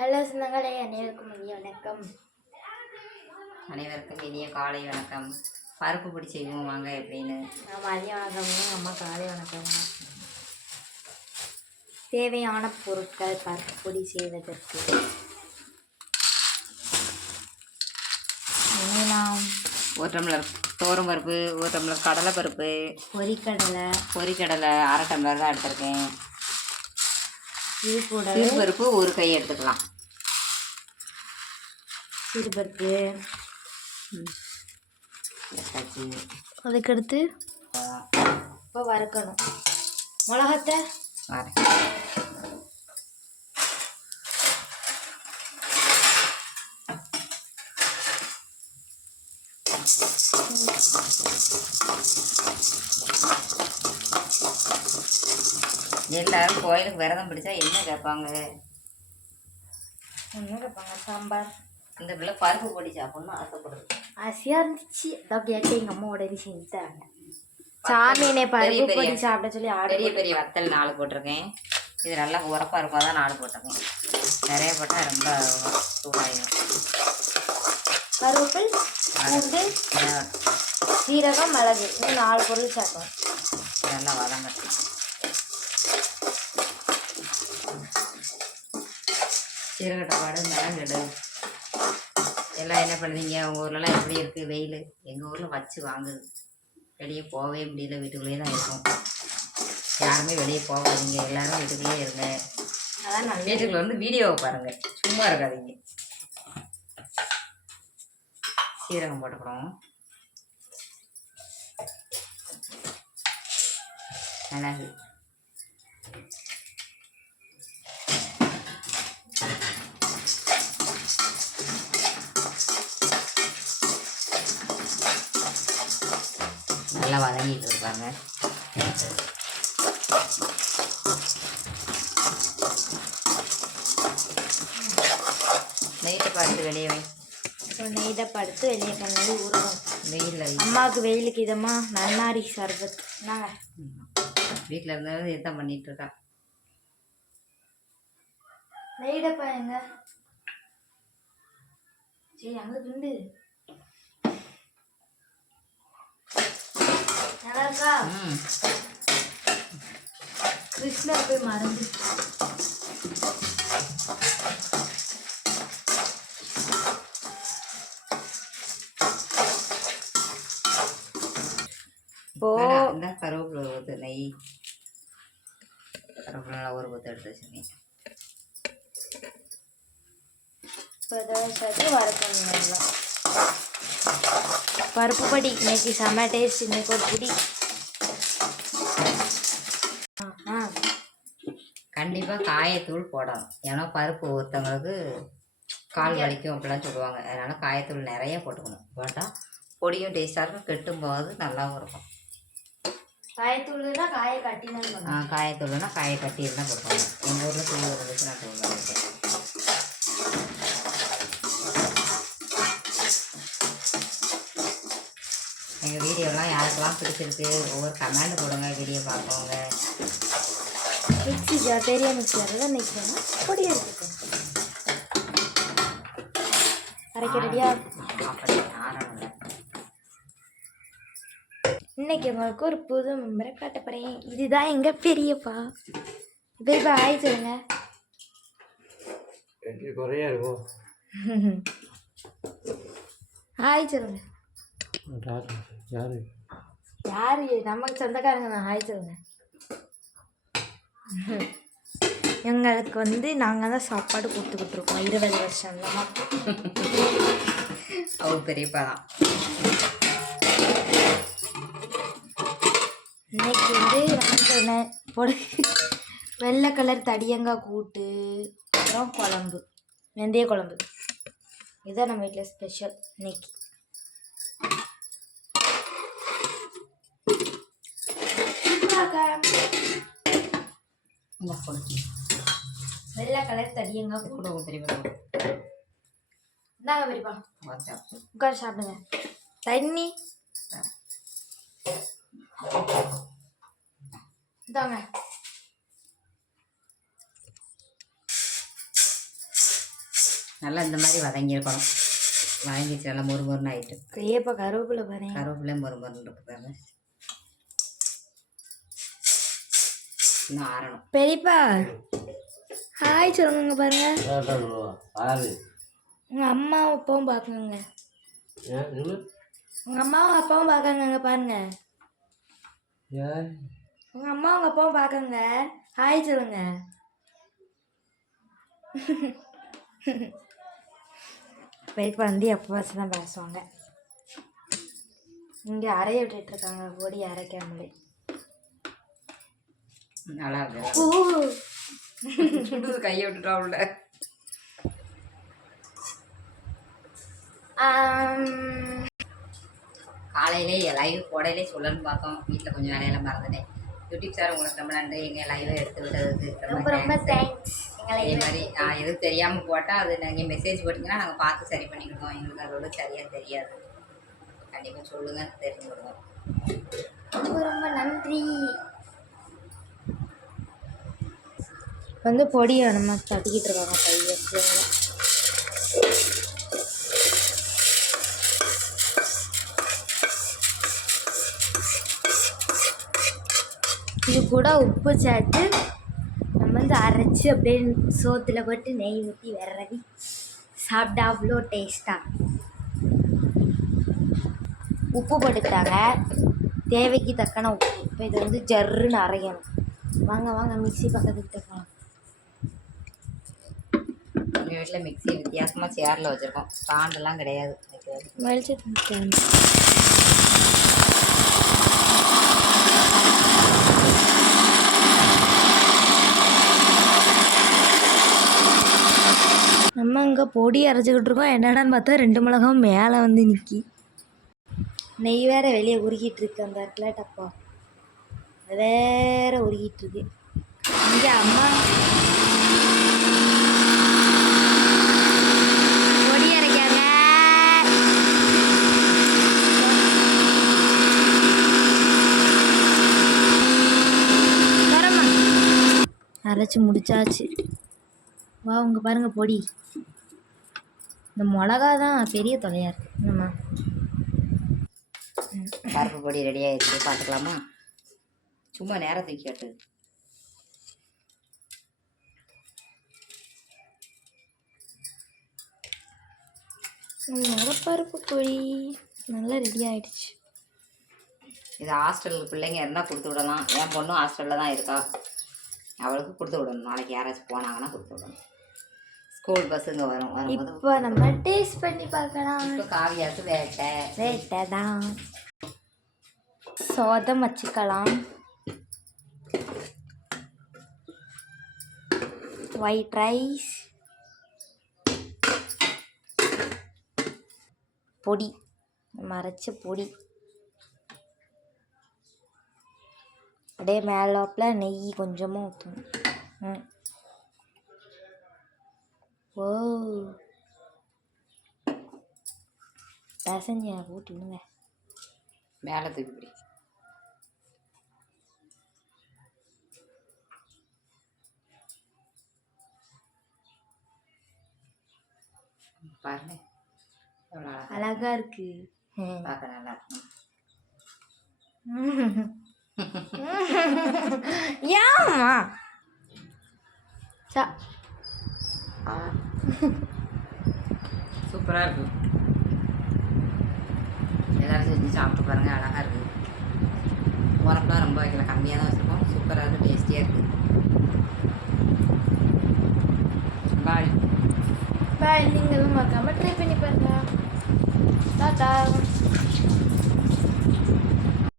Hello சொந்தங்களே, அனைவருக்கும் இனிய வணக்கம். அனைவருக்கும் இனிய காலை வணக்கம். பருப்பு பொடி செய்வோம் வாங்க எப்படின்னு. மதிய வணக்கம்ங்க, அம்மா காலை வணக்கம்ங்க. தேவையான பொருட்கள் பருப்பு பொடி செய்வதற்கு ஒரு டம்ளர் தோரம் பருப்பு, ஒரு டம்ளர் கடலை பருப்பு, பொரிக்கடலை 1/2 டம்ளர் தான் எடுத்திருக்கேன். இது கூட சிறுபருப்பு ஒரு கை எடுத்துக்கலாம். சிறுபருப்பு அதுக்கடுத்து இப்போ வறுக்கணும். மிளகாத்தை எல்லாரும் கோயிலுக்கு விரதம் பிடிச்சா என்ன கேட்பாங்க? சாம்பார். இந்த பிள்ளை பருப்பு பொடி சாப்பிடணும் ஆசைப்படுது. ஆசையாக இருந்துச்சு, அதான் கேட்டு எங்கள் அம்மா உடனே செஞ்சுட்டாங்க. சாமியினே பருப்பு பொடி சாப்பிட சொல்லி பெரிய பெரிய வத்தல் 4 போட்டிருக்கேன். இது நல்லா உரப்பாக இருக்கும், தான் 4 போட்டிருக்கேன். நிறைய போட்டால் ரொம்ப சூடாகிடும். கருவேப்பில், பூண்டு, சீரகம், மிளகு, இந்த 4 பொருள் சேர்க்கணும். நல்லா வதங்கட்டும். சீரகட்டப்பாடு, மிளகு. எல்லாம் என்ன பண்ணுறீங்க? உங்கள் ஊர்லலாம் எப்படி இருக்குது வெயில்? எங்கள் ஊரில் வச்சு வாங்குது. வெளியே போகவே முடியல, வீட்டுக்குள்ளேயே தான் இருக்கும். யாருமே வெளியே போகாதீங்க, எல்லோரும் வீட்டுக்குள்ளேயே இருங்க. அதான் நான் வீட்டுக்குள்ள வந்து வீடியோவை பாருங்கள், சும்மா இருக்காதீங்க. சீரகம் போட்டுக்கிறோம், மிளகு, நல்லா வதங்கிட்டு இருப்பாங்க. நெய்ட்டை பார்த்து வெளியே வை. நெய்ட்டை படுத்து வெளியே கண்ணாடி ஊறுவோம். வெயில் அம்மாவுக்கு வெயிலுக்கு இதமா நன்னாரி சர்பத் நாங்க வீட்டில் இருந்தாலும் இதுதான் பண்ணிட்டு இருக்கா. நெய்டப்பா எங்க? சரி, அங்கே கிண்டு. நல்லா இருக்கா? கிருஷ்ணர் போய் மறந்து இந்த கருவேப்பிலை ஊற்று, நெய் கருவேப்பிலை நல்லா ஒரு ஊற்று எடுத்து வச்சுருக்கேன். இப்போ வறுக்கணும். பருப்பு பொடி இன்னைக்கு செம்ம டேஸ்ட். இன்னைக்கு ஒரு பொடி கண்டிப்பாக காயத்தூள் போடணும். ஏன்னா பருப்பு ஒருத்தவங்களுக்கு கால் வலிக்கும் அப்படிலாம் சொல்லுவாங்க. அதனால் காயத்தூள் நிறைய போட்டுக்கணும். போட்டால் பொடியும் டேஸ்ட்டாக இருக்கும், கெட்டும் போது நல்லாவும் இருக்கும். காயத்தூள்னா காயை கட்டினா காயத்தூள்னா காயை கட்டி இருந்தால் போட்டுக்கணும். எங்கள் ஊரில் தூள் இருந்துச்சு, நான் தூள் இருக்கேன். எங்கள் வீடியோலாம் யாருக்கெல்லாம் பிடிச்சிருக்கு ஒவ்வொரு கமெண்ட் போடுங்க, வீடியோ பார்ப்போங்க. மிக்ஸி ஜார், பெரிய மிக்ஸி தான் நிற்கணும். பொடி எடுத்துக்கணும். அரைக்க ரெடியா? இன்னைக்கு உங்களுக்கு ஒரு புது மெம்பரை காட்ட போகிறேன். இதுதான் எங்கள் பெரியப்பா. பெரியப்பா ஆய் சொல்லுங்க. குறையா இருக்கும். ஹாய் சொல்லுங்க. யாரு யாரு? நமக்கு சொந்தக்காரங்க தான். ஹாய் சொல்லுங்க. எங்களுக்கு வந்து நாங்கள் தான் சாப்பாடு கொடுத்துக்கிட்டுருக்கோம் 20 வருஷம்லாமா. அவர் பெரியப்பா தான். இன்னைக்கு வந்து நான் பொடி வெள்ளை கலர் தடியங்காய் கூட்டு, அப்புறம் குழம்பு, வெந்தய குழம்பு. இதுதான் நம்ம வீட்டில் ஸ்பெஷல் இன்னைக்கு. வெள்ளை கலர் தடியங்காய் கூட்டு பெரியப்பா. இந்தாங்க பெரியப்பா, உட்காந்து சாப்பிடுங்க. தண்ணி இந்தாங்க. நல்லா இந்த மாதிரி வதங்கியிருக்கணும். வதங்கிச்சு நல்லா மொறுமொறுன்னு ஆகிட்டு. ஏப்பா கருவேப்பிலை பாருங்க. கருவேப்பிலையும் மொறுமொறுன்னு இருக்குதாங்க. இன்னும் ஆறணும். பெரியப்பா ஹாய் சொல்லுங்க பாருங்க. ஆறு உங்கள் அம்மாவும் அப்பாவும் பார்க்குங்க. ஏன் சொல்லு உங்கள் அம்மாவும் அப்பாவும் பார்க்காங்க பாருங்க. ஏன் உங்கள் அம்மா உங்கள் அப்பாவும் பார்க்குங்க. ஹாய் சொல்லுங்க. பெரியப்பா வந்து எப்போ வச்சு தான் பேசுவாங்க. இங்கே அரைய விட்டுட்ருக்காங்க பொடி அரைக்காமலே. நல்லா இருக்கு. ஓ சுடுது கையை விட்டுட்டா உள்ள. காலையிலே லைவ் போடையிலே சொல்லணும்னு பார்த்தோம். வீட்டில் கொஞ்சம் வேலையெல்லாம் மறந்துட்டேன். யூடியூப் சார் உங்களுக்கு ரொம்ப நன்றி. எங்கள் லைவை எடுத்து விட்டதுக்கு ரொம்ப ரொம்ப தேங்க்ஸ். அதே மாதிரி எதுவும் தெரியாமல் போட்டால் அது நீங்கள் மெசேஜ் போட்டிங்கன்னா நாங்கள் பார்த்து சரி பண்ணிக்கிடுவோம். எங்களுக்கு அதோட சரியாக தெரியாது. கண்டிப்பாக சொல்லுங்கள், தெரிஞ்சு விடுவோம். ரொம்ப ரொம்ப நன்றி. வந்து பொடியை நம்ம தட்டிக்கிட்டு இருக்காங்க பையன். இது கூட உப்பு சேர்த்து நம்ம வந்து அரைச்சி அப்படியே சோத்தில் போட்டு நெய் ஊற்றி விரவி சாப்பிட்டா அவ்வளோ டேஸ்ட்டாக. உப்பு போட்டுக்கிட்டாங்க, தேவைக்கு தக்கன உப்பு. இப்போ இது வந்து ஜர்ருன்னு அரைக்கணும். வாங்க வாங்க மிக்ஸி பக்கத்துக்கிட்ட போகலாம். எங்கள் வீட்டில் மிக்ஸி வித்தியாசமாக சேரில் வச்சுருக்கோம். ஸ்டாண்டெல்லாம் கிடையாது. வெளிச்சத்து நம்ம இங்கே பொடி அரைச்சிக்கிட்டு இருக்கோம். என்னடான்னு பார்த்தா 2 மிளகாவும் மேலே வந்து நிற்கி. நெய் வேற வெளியே உருகிட்டு இருக்கு. அந்த இடத்துல டப்பா அது வேற உருகிட்டு இருக்கு. இங்கே அம்மா பொடி அரைக்காங்க. அரைச்சி முடிச்சாச்சு. வா உங்க பாருங்க பொடி. இந்த மிளகா தான் பெரிய தொலையா இருக்கு. நம்ம பருப்பு பொடி ரெடி ஆகிடுச்சு. பார்த்துக்கலாமா? சும்மா நேரம் தூக்கி கட்டு. பருப்பு பொடி நல்லா ரெடி ஆகிடுச்சு. இது ஹாஸ்டலுக்கு பிள்ளைங்க இருந்தால் கொடுத்து விடலாம். என் பொண்ணும் ஹாஸ்டலில் தான் இருக்கா. அவளுக்கு கொடுத்து விடணும். நாளைக்கு யாராச்சும் போனாங்கன்னா கொடுத்து விடணும். ஸ்கூல் பஸ்ஸுங்க வரும். இப்போ நம்ம டேஸ்ட் பண்ணி பார்க்கலாம். இப்போ காவியாக்கு வேட்டை தான் சோதம் வச்சுக்கலாம். ஒயிட் ரைஸ், பொடி, நம்ம அரைச்ச பொடி, அப்படியே மேலாப்பில் நெய் கொஞ்சமாக ஊற்றணும். ஓ பசஞ்சு எனக்கு ஊட்டி விடுங்க. மேலே தூக்கி பிடி. பாருங்க எவ்வளோ அழகா இருக்கு. பார்க்க நல்லா இருக்கும். ஏம்மா சூப்பராக இருக்கும். எல்லோரும் செஞ்சு சாப்பிட்டு பாருங்கள். அழகாக இருக்குது. உரப்பெலாம் ரொம்ப வைக்கல, கம்மியாக தான் வச்சுருக்கோம். சூப்பராக இருக்குது, டேஸ்டியாக இருக்குது. பாய் பாய். நீங்களும் மறக்காம ட்ரை பண்ணி பாருங்க. டாடா.